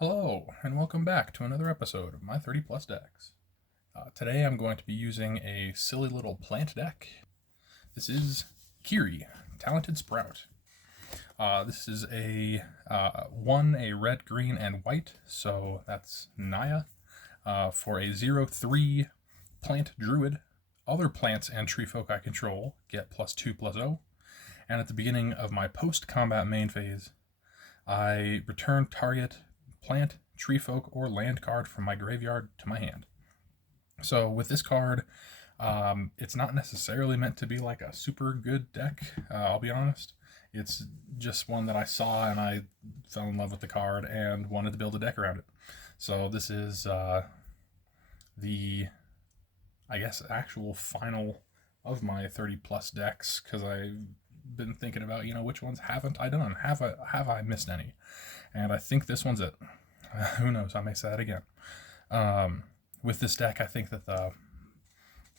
Hello, and welcome back to another episode of my 30 plus decks. Today I'm going to be using a silly little plant deck. This is Kirri, Talented Sprout. This is a red, green, and white, so that's Naya, for a 0/3 plant druid. Other plants and tree folk I control get +2/+0, and at the beginning of my post-combat main phase, I return target plant, tree folk, or land card from my graveyard to my hand. So with this card, it's not necessarily meant to be like a super good deck, I'll be honest. It's just one that I saw and I fell in love with the card and wanted to build a deck around it. So this is the, I guess, actual final of my 30 plus decks, because I've been thinking about, which ones haven't I done? Have I missed any? And I think this one's it. Who knows? I may say that again. With this deck, I think that the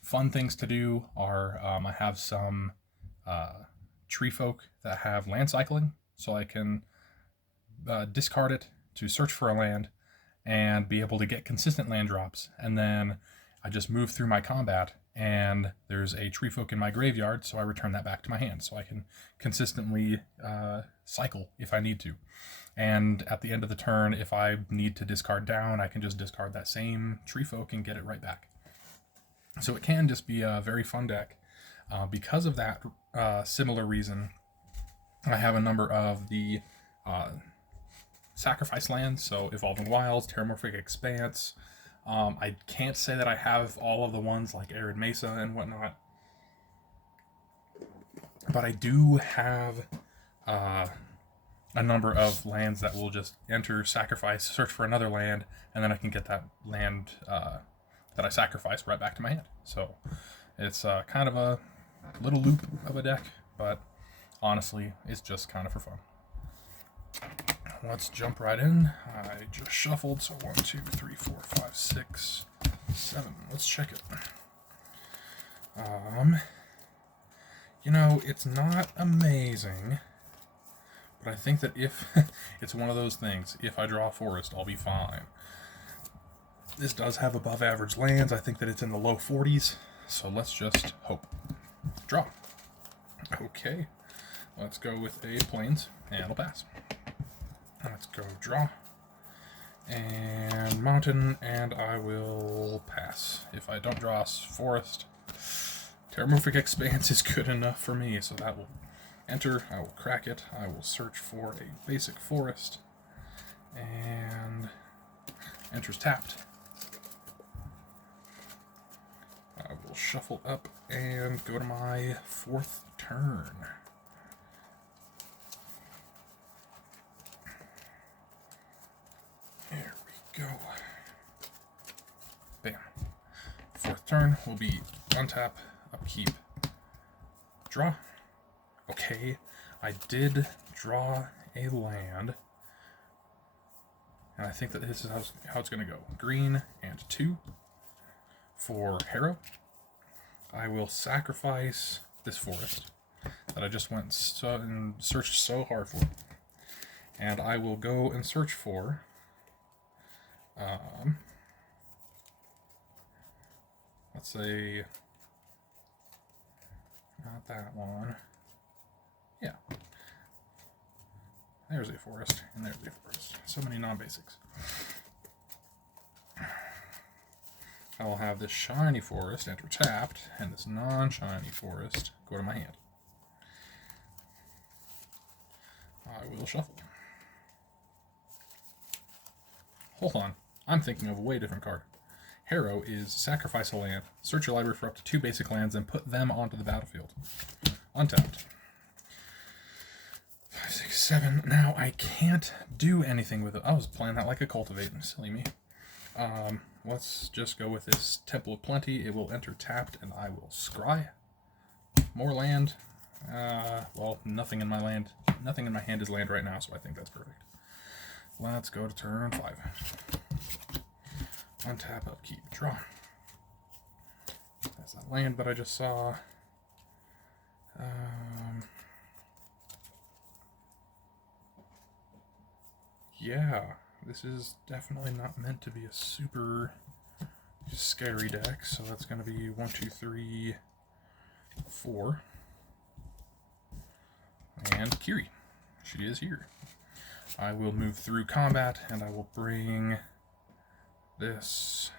fun things to do are I have some tree folk that have land cycling, so I can discard it to search for a land and be able to get consistent land drops. And then I just move through my combat, and there's a tree folk in my graveyard, so I return that back to my hand, so I can consistently cycle if I need to. And at the end of the turn, if I need to discard down, I can just discard that same tree folk and get it right back. So it can just be a very fun deck. Because of that similar reason, I have a number of the sacrifice lands, so Evolving Wilds, Terramorphic Expanse. I can't say that I have all of the ones like Arid Mesa and whatnot, but I do have a number of lands that will just enter, sacrifice, search for another land, and then I can get that land that I sacrificed right back to my hand. So it's kind of a little loop of a deck, but honestly, it's just kind of for fun. Let's jump right in. I just shuffled, so 1, 2, 3, 4, 5, 6, 7. Let's check it. It's not amazing, but I think that if it's one of those things, if I draw a forest, I'll be fine. This does have above average lands. I think that it's in the low 40s, so let's just hope. Draw. Okay, let's go with a plains, and it'll pass. Let's go draw. And mountain, and I will pass. If I don't draw a forest, Terramorphic Expanse is good enough for me, so that will enter. I will crack it. I will search for a basic forest, and enters tapped. I will shuffle up and go to my 4th turn. There we go. Bam. 4th turn will be untap, upkeep, draw. Okay, I did draw a land, and I think that this is how it's going to go. Green and 2 for Harrow. I will sacrifice this forest that I just went and searched so hard for, and I will go and search for let's say not that one. Yeah. There's a forest, and there's a forest. So many non-basics. I will have this shiny forest enter tapped, and this non-shiny forest go to my hand. I will shuffle. Hold on. I'm thinking of a way different card. Harrow is sacrifice a land, search your library for up to 2 basic lands, and put them onto the battlefield. Untapped. 5, 6, 7. Now, I can't do anything with it. I was playing that like a cultivate. Silly me. Let's just go with this Temple of Plenty. It will enter tapped, and I will scry. More land. Well, nothing in my hand is land right now, so I think that's perfect. Let's go to turn 5. Untap, upkeep, draw. That's that land that I just saw. Yeah, This is definitely not meant to be a super scary deck, so that's going to be 1, 2, 3, 4. And Kirri. She is here. I will move through combat, and I will bring this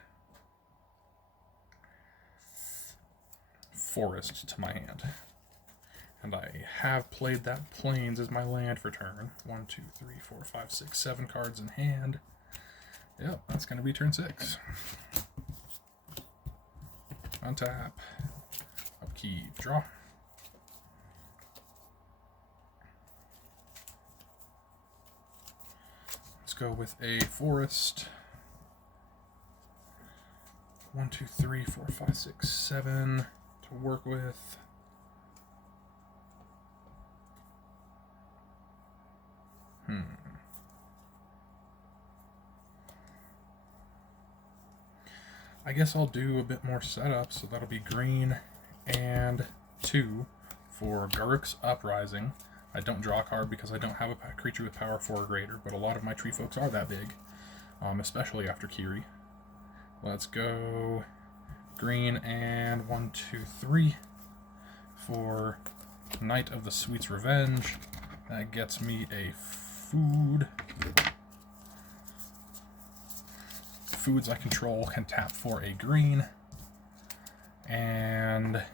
forest to my hand. And I have played that plains as my land for turn. 1, 2, 3, 4, 5, 6, 7 cards in hand. Yep, that's going to be turn 6. Untap. Upkeep. Draw. Let's go with a forest. 1, 2, 3, 4, 5, 6, 7 to work with. I guess I'll do a bit more setup, so that'll be green and 2 for Garruk's Uprising. I don't draw a card because I don't have a creature with power 4 or greater, but a lot of my tree folks are that big, especially after Kirri. Let's go green and 1, 2, 3 for Knight of the Sweet's Revenge. That gets me a food. Foods I control can tap for a green, and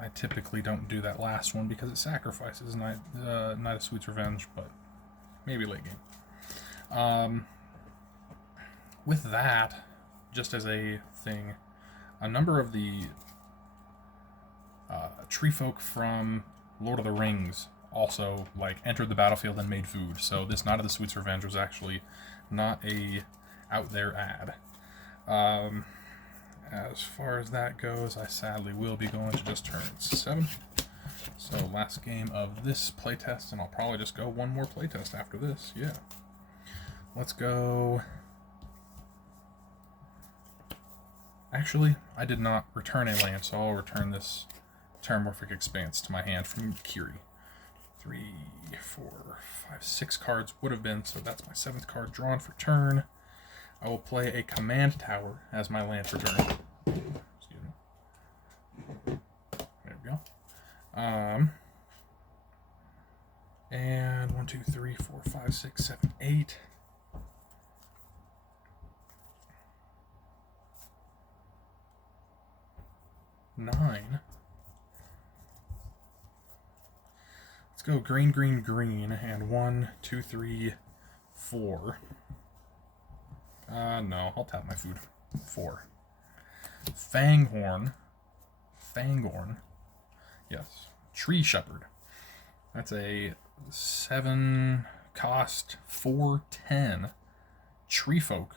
I typically don't do that last one because it sacrifices Knight of Sweet's Revenge, but maybe late game. With that, just as a thing, a number of the tree folk from Lord of the Rings also entered the battlefield and made food. So this Knight of the Sweet's Revenge was actually not a out there ad. As far as that goes, I sadly will be going to just turn 7. So last game of this playtest, and I'll probably just go one more playtest after this. Yeah. Let's go. Actually, I did not return a land, so I'll return this Terramorphic Expanse to my hand from Kirri. 3, 4, 5, 6 cards would have been, so that's my 7th card drawn for turn. I will play a Command Tower as my land for turn. Excuse me. There we go. And 1, 2, 3, 4, 5, 6, 7, 8. Nine. Let's go green, green, green, and 1, 2, 3, 4. No, I'll tap my food. 4. Fangorn. Yes. Tree Shepherd. That's a 7 cost 4/10 tree folk.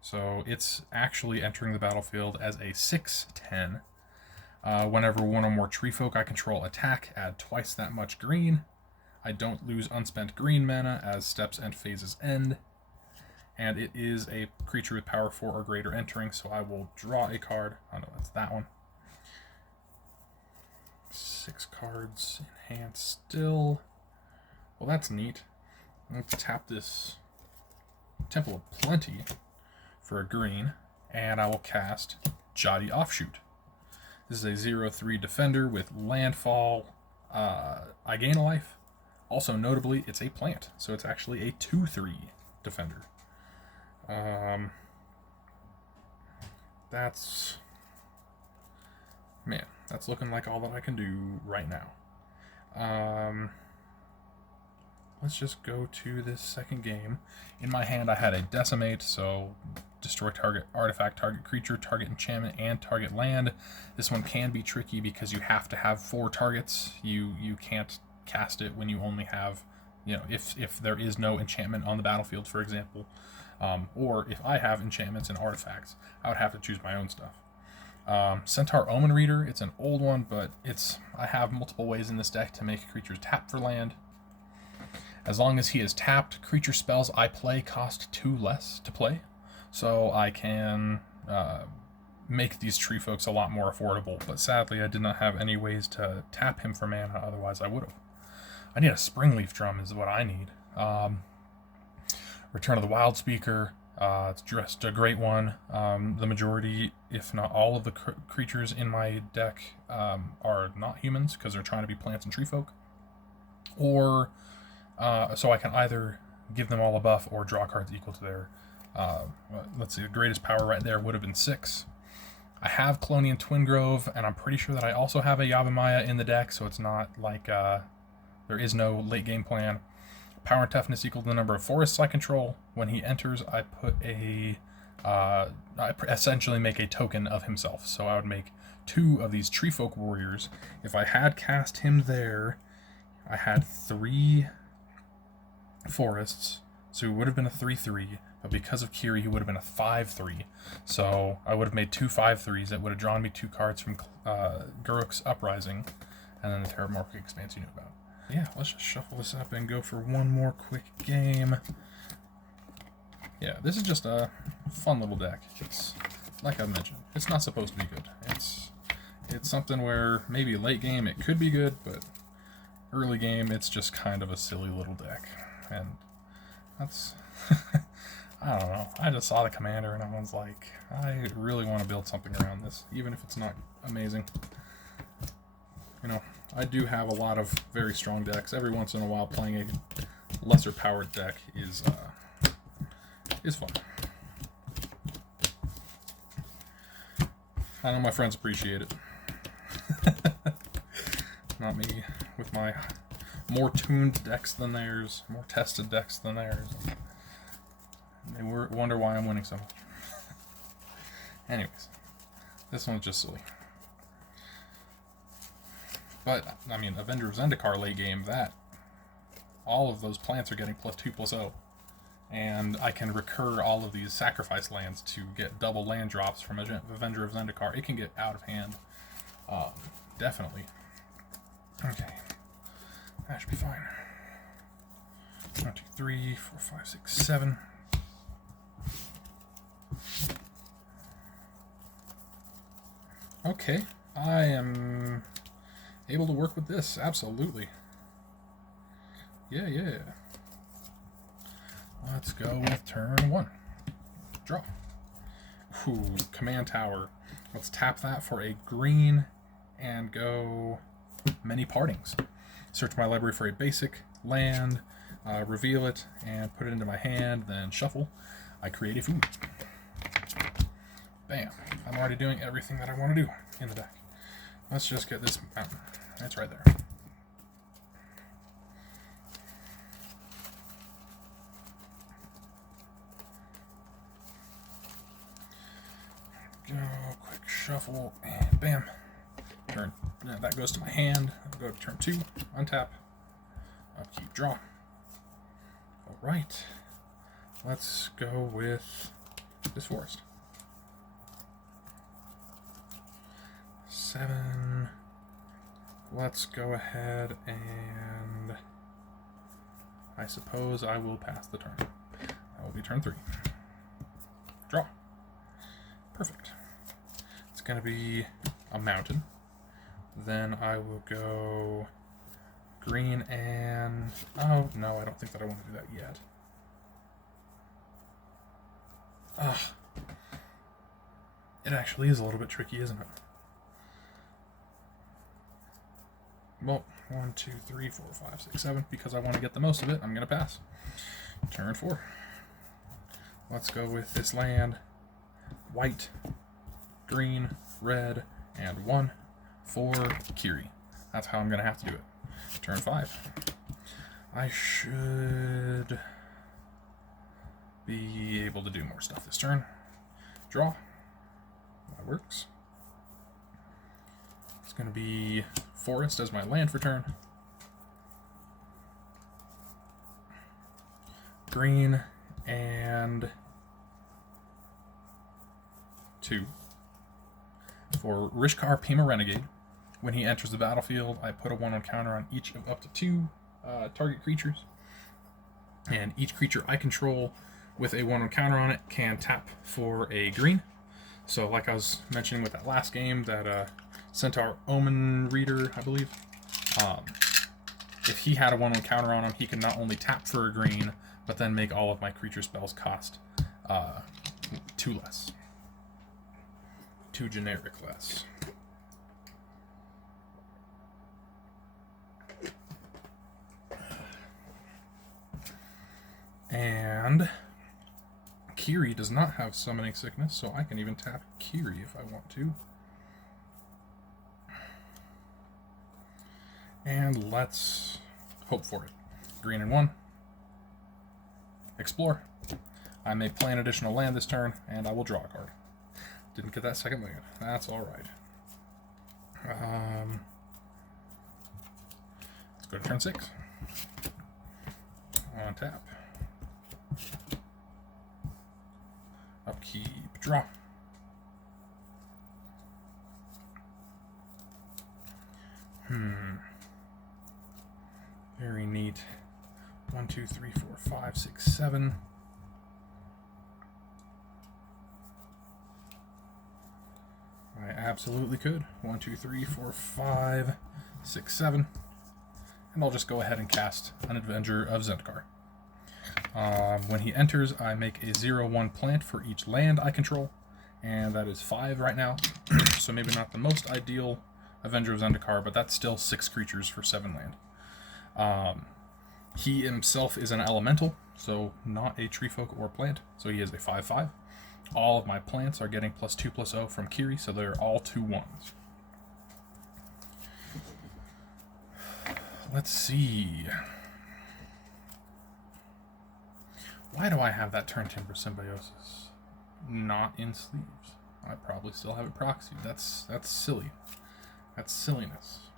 So it's actually entering the battlefield as a 6/10. Whenever one or more tree folk I control attack, add twice that much green. I don't lose unspent green mana as steps and phases end. And it is a creature with power 4 or greater entering, so I will draw a card. Oh no, that's that one. 6 cards in hand still. Well, that's neat. Let's tap this Temple of Plenty for a green, and I will cast Jotty Offshoot. This is a 0/3 defender with landfall. I gain a life. Also, notably, it's a plant, so it's actually a 2/3 defender. That's looking like all that I can do right now. Let's just go to this second game. In my hand, I had a Decimate, so destroy target artifact, target creature, target enchantment, and target land. This one can be tricky because you have to have 4 targets. You can't cast it when you only have, if there is no enchantment on the battlefield, for example. Or if I have enchantments and artifacts, I would have to choose my own stuff. Centaur Omen Reader, it's an old one, but I have multiple ways in this deck to make creatures tap for land. As long as he is tapped, creature spells I play cost 2 less to play, so I can make these tree folks a lot more affordable, but sadly I did not have any ways to tap him for mana, otherwise I would have. I need a Springleaf Drum is what I need. Return of the Wild Speaker. It's just a great one. The majority, if not all of the creatures in my deck are not humans because they're trying to be plants and tree folk. Or, so I can either give them all a buff or draw cards equal to their, let's see, the greatest power right there would have been 6. I have Colonian Twingrove, and I'm pretty sure that I also have a Yavimaya in the deck, so it's not like there is no late game plan. Power and toughness equal to the number of forests I control. When he enters, I put I essentially make a token of himself. So I would make 2 of these Tree Folk Warriors. If I had cast him there, I had 3 forests, so he would have been a 3/3, but because of Kirri, he would have been a 5/3. So I would have made 2 5/3 that would have drawn me 2 cards from Guruk's Uprising, and then the Terramorphic Expanse you knew about. Yeah, let's just shuffle this up and go for one more quick game. Yeah, this is just a fun little deck. It's, like I mentioned, it's not supposed to be good. It's something where maybe late game it could be good, but early game it's just kind of a silly little deck. And that's, I don't know. I just saw the commander and I was like, I really want to build something around this, even if it's not amazing. You know, I do have a lot of very strong decks. Every once in a while, playing a lesser powered deck is fun. I know my friends appreciate it. Not me with my more tuned decks than theirs, more tested decks than theirs. They wonder why I'm winning so much. Anyways, this one's just silly. But, I mean, Avenger of Zendikar late game, that all of those plants are getting +2/+0. And I can recur all of these sacrifice lands to get double land drops from Avenger of Zendikar. It can get out of hand. Definitely. Okay. That should be fine. 1, 2, 3, 4, 5, 6, 7. Okay. I am able to work with this, absolutely. Yeah. Let's go with turn 1. Draw. Ooh, command tower. Let's tap that for a green and go Many Partings. Search my library for a basic land, reveal it, and put it into my hand, then shuffle. I create a food. Bam. I'm already doing everything that I want to do in the deck. Let's just get this mountain. It's right there. Go, quick shuffle, and bam. Turn. That goes to my hand. I'll go to turn 2, untap, upkeep, draw. Alright. Let's go with this forest. 7. Let's go ahead and I suppose I will pass the turn. That will be turn 3. Draw. Perfect. It's going to be a mountain. Then I will go green and... Oh, no, I don't think that I want to do that yet. Ugh. It actually is a little bit tricky, isn't it? Well, 1, 2, 3, 4, 5, 6, 7. Because I want to get the most of it, I'm going to pass. Turn 4. Let's go with this land. White, green, red, and 1 for Kirri. That's how I'm going to have to do it. Turn 5. I should be able to do more stuff this turn. Draw. That works. It's going to be forest as my land for turn. Green and 2 for Rishkar Pima Renegade. When he enters the battlefield, I put a 1/1 counter on each of up to 2 target creatures. And each creature I control with a 1/1 counter on it can tap for a green. So like I was mentioning with that last game, that Centaur Omen Reader, I believe, if he had a 1/1 counter on him, he could not only tap for a green, but then make all of my creature spells cost 2 less. 2 generic less. And Kirri does not have Summoning Sickness, so I can even tap Kirri if I want to. And let's hope for it. Green and 1. Explore. I may play an additional land this turn, and I will draw a card. Didn't get that second land. That's alright. Let's go to turn 6. On tap. Upkeep, draw. Very neat. 1, 2, 3, 4, 5, 6, 7. I absolutely could. 1, 2, 3, 4, 5, 6, 7. And I'll just go ahead and cast an Avenger of Zendikar. When he enters, I make a 0/1 plant for each land I control, and that is 5 right now, so maybe not the most ideal Avenger of Zendikar, but that's still 6 creatures for 7 land. He himself is an elemental, so not a tree folk or plant, so he is a 5/5. All of my plants are getting +2/+0 from Kirri, so they're all 2/1s. Let's see. Why do I have that turn Timber Symbiosis not in sleeves? I probably still have it proxied. That's silly. That's silliness.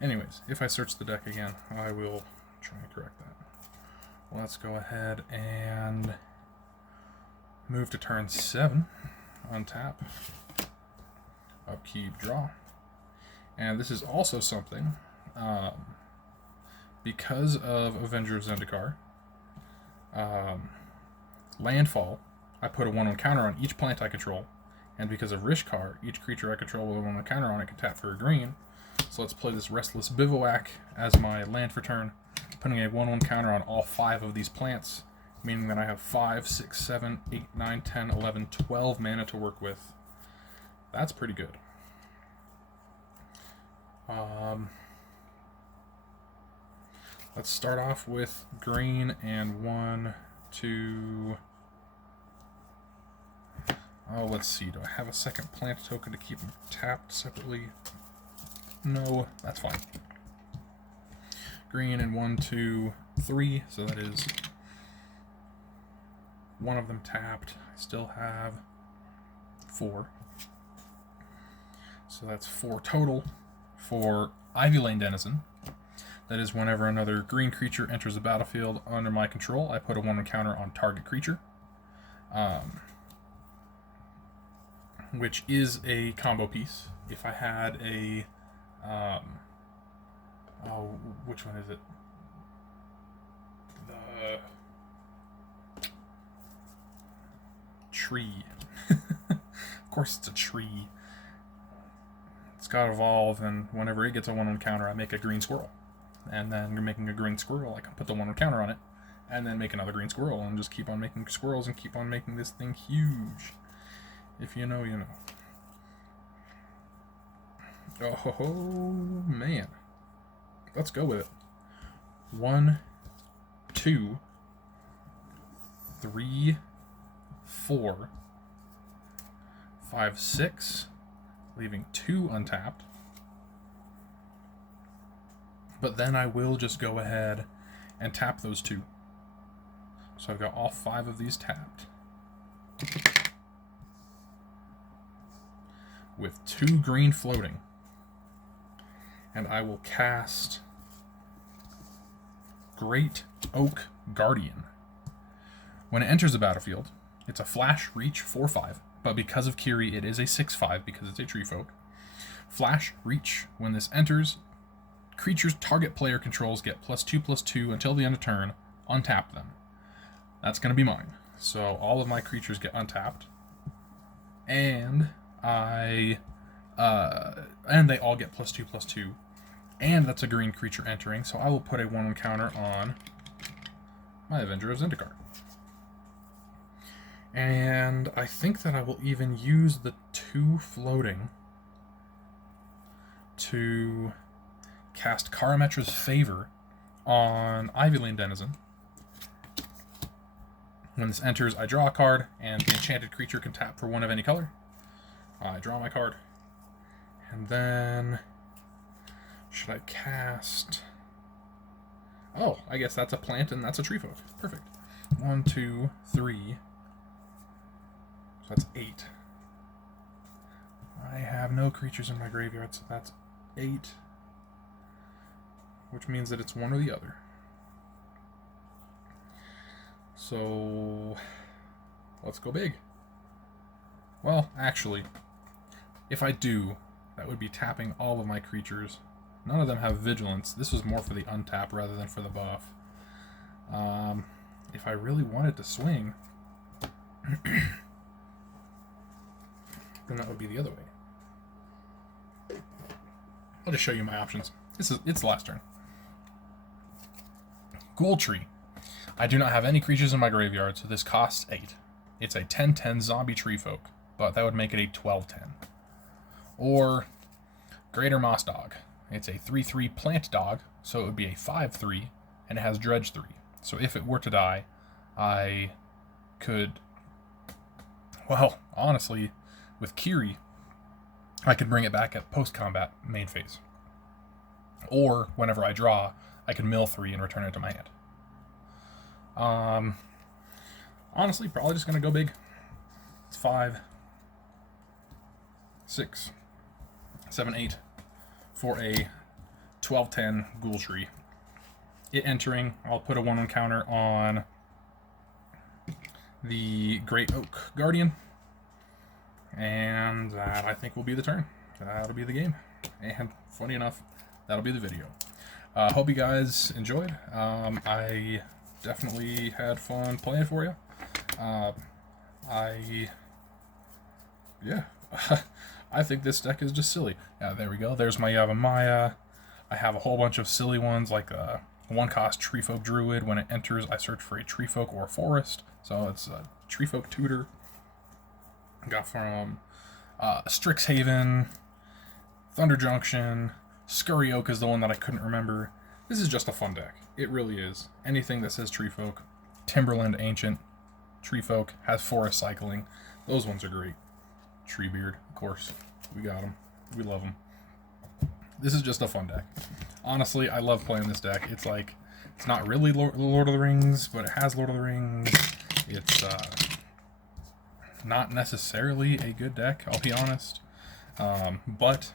Anyways, if I search the deck again, I will try and correct that. Let's go ahead and move to turn 7. Untap. Upkeep, draw. And this is also something, because of Avenger of Zendikar, landfall, I put a 1/1 counter on each plant I control, and because of Rishkar, each creature I control with a 1/1 counter on it can tap for a green. So let's play this Restless Bivouac as my land for turn, putting a 1/1 counter on all 5 of these plants, meaning that I have 5, 6, 7, 8, 9, 10, 11, 12 mana to work with. That's pretty good. Let's start off with green and 1, 2... Oh, let's see. Do I have a second plant token to keep them tapped separately? No, that's fine. Green and 1, 2, 3. So that is one of them tapped. I still have 4. So that's 4 total for Ivy Lane Denizen. That is whenever another green creature enters the battlefield under my control, I put a 1/1 counter on target creature. Which is a combo piece. If I had a... which one is it? The... Tree. Of course it's a tree. It's got Evolve, and whenever it gets a 1/1 counter, I make a green squirrel. And then you're making a green squirrel, I can put the 1/1 counter on it, and then make another green squirrel, and just keep on making squirrels and keep on making this thing huge. If you know, you know. Oh, man. Let's go with it. 1, 2, 3, 4, 5, 6, leaving 2 untapped. But then I will just go ahead and tap those 2. So I've got all 5 of these tapped. With 2 green floating. And I will cast Great Oak Guardian. When it enters the battlefield, it's a flash reach 4/5, but because of Kirri, it is a 6/5 because it's a tree folk. Flash reach. When this enters, creatures target player controls get +2/+2 until the end of turn. Untap them. That's going to be mine. So all of my creatures get untapped, and they all get +2/+2 And that's a green creature entering, so I will put a 1/1 counter on my Avenger of Zendikar. And I think that I will even use the 2 floating to cast Karametra's Favor on Ivylane Denizen. When this enters, I draw a card, and the enchanted creature can tap for 1 of any color. I draw my card. And then, should I cast... Oh, I guess that's a plant and that's a tree folk. Perfect. 1, 2, 3. So that's 8. I have no creatures in my graveyard, so that's 8. Which means that it's one or the other. So, let's go big. Well, actually, if I do, that would be tapping all of my creatures. None of them have vigilance. This was more for the untap rather than for the buff. If I really wanted to swing, then that would be the other way. I'll just show you my options. It's the last turn. Ghoul Tree. I do not have any creatures in my graveyard, so this costs 8. It's a 10/10 zombie tree folk, but that would make it a 12/10. Or Greater Moss Dog. It's a 3/3 plant dog, so it would be a 5/3, and it has Dredge 3. So if it were to die, I could... Well, honestly, with Kirri, I could bring it back at post-combat main phase. Or, whenever I draw, I can mill 3 and return it to my hand. Honestly, probably just going to go big. It's 5, 6, 7, 8, for a 12/10 Ghoul Tree. It entering, I'll put a 1/1 counter on the Great Oak Guardian. And that, I think, will be the turn. That'll be the game. And, funny enough, that'll be the video. Hope you guys enjoyed. I definitely had fun playing for you. I think this deck is just silly. There we go. There's my Yavimaya. I have a whole bunch of silly ones, like a 1-cost Treefolk Druid. When it enters, I search for a Treefolk or a Forest. So it's a Treefolk Tutor. Got from Strixhaven, Thunder Junction, Scurry Oak is the one that I couldn't remember. This is just a fun deck. It really is. Anything that says Treefolk, Timberland Ancient, Treefolk, has Forest Cycling. Those ones are great. Treebeard, of course. We got them. We love them. This is just a fun deck. Honestly, I love playing this deck. It's like, it's not really Lord of the Rings, but it has Lord of the Rings. It's not necessarily a good deck, I'll be honest. But,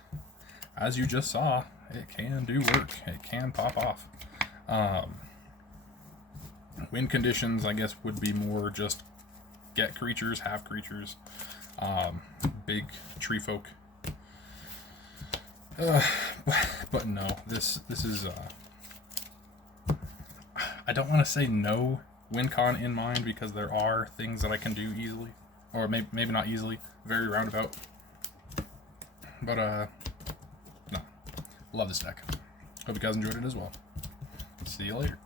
as you just saw, it can do work. It can pop off. Win conditions, I guess, would be more just get creatures, have creatures. Big tree folk. But no, this is I don't want to say no win con in mind, because there are things that I can do easily, or maybe not easily, very roundabout. But no, love this deck. Hope you guys enjoyed it as well. See you later.